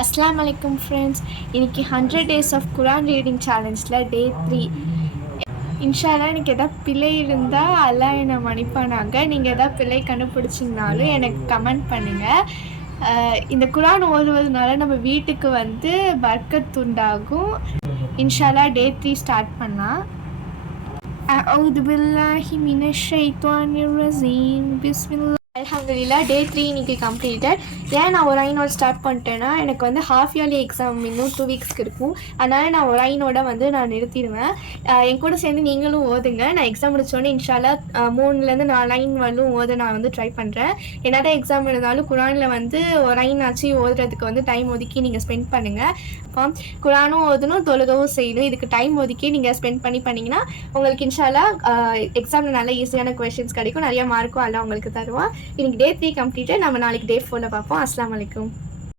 அஸ்ஸலாமு அலைக்கும் ஃப்ரெண்ட்ஸ். இன்றைக்கி 100 டேஸ் ஆஃப் குரான் ரீடிங் சேலஞ்சில் டே 3. இன்ஷால்லா எனக்கு எதாவது பிழை இருந்தால் அல்லா என்னை மன்னிப்பானாங்க. நீங்கள் எதாவது பிழை கண்டுபிடிச்சிங்கனாலும் எனக்கு கமெண்ட் பண்ணுங்கள். இந்த குரான் ஓதுவதனால நம்ம வீட்டுக்கு பர்க்கத் உண்டாகும். இன்ஷால்லா டே 3 ஸ்டார்ட் பண்ணலாம். அஊது பில்லாஹி மினஷ் ஷைத்தானிர் ரஜீம். பிஸ்மில்லாஹ். அல்ஹம்துலில்லாஹ். டே 3 இன்றைக்கி கம்ப்ளீட்டட். ஏன் நான் ஒரு ஐனோட ஸ்டார்ட் பண்ணிட்டேன்னா, எனக்கு ஹாஃப் இயர்லி எக்ஸாம் இன்னும் 2 வீக்ஸ்க்கு இருக்கும். அதனால் நான் ஒரு ஐனோட நான் நிறுத்திடுவேன். என் கூட சேர்ந்து நீங்களும் ஓதுங்க. நான் எக்ஸாம் முடித்தோடனே இன்ஷால்லா 3லேருந்து 4 லைன் வரலும் ஓத நான் ட்ரை பண்ணுறேன். என்னதான் எக்ஸாம் இருந்தாலும் குரானில் ஒரு ஐன் ஆச்சு ஓதுறதுக்கு டைம் ஒதுக்கி நீங்கள் ஸ்பெண்ட் பண்ணுங்கள். அப்போ குரானும் ஓதணும், தொழுகவும் செய்யணும். இதுக்கு டைம் ஒதுக்கி நீங்கள் ஸ்பெண்ட் பண்ணிங்கன்னா உங்களுக்கு இன்ஷால்லா எக்ஸாமில் நல்ல ஈஸியான கொஷின்ஸ் கிடைக்கும். நிறையா மார்க்கும் அல்ல உங்களுக்கு தருவான். இன்னைக்கு டே 3 கம்ப்ளீட்டட். நம்ம நாளைக்கு டே 4ல் பார்ப்போம். அஸ்ஸலாமு அலைக்கும்.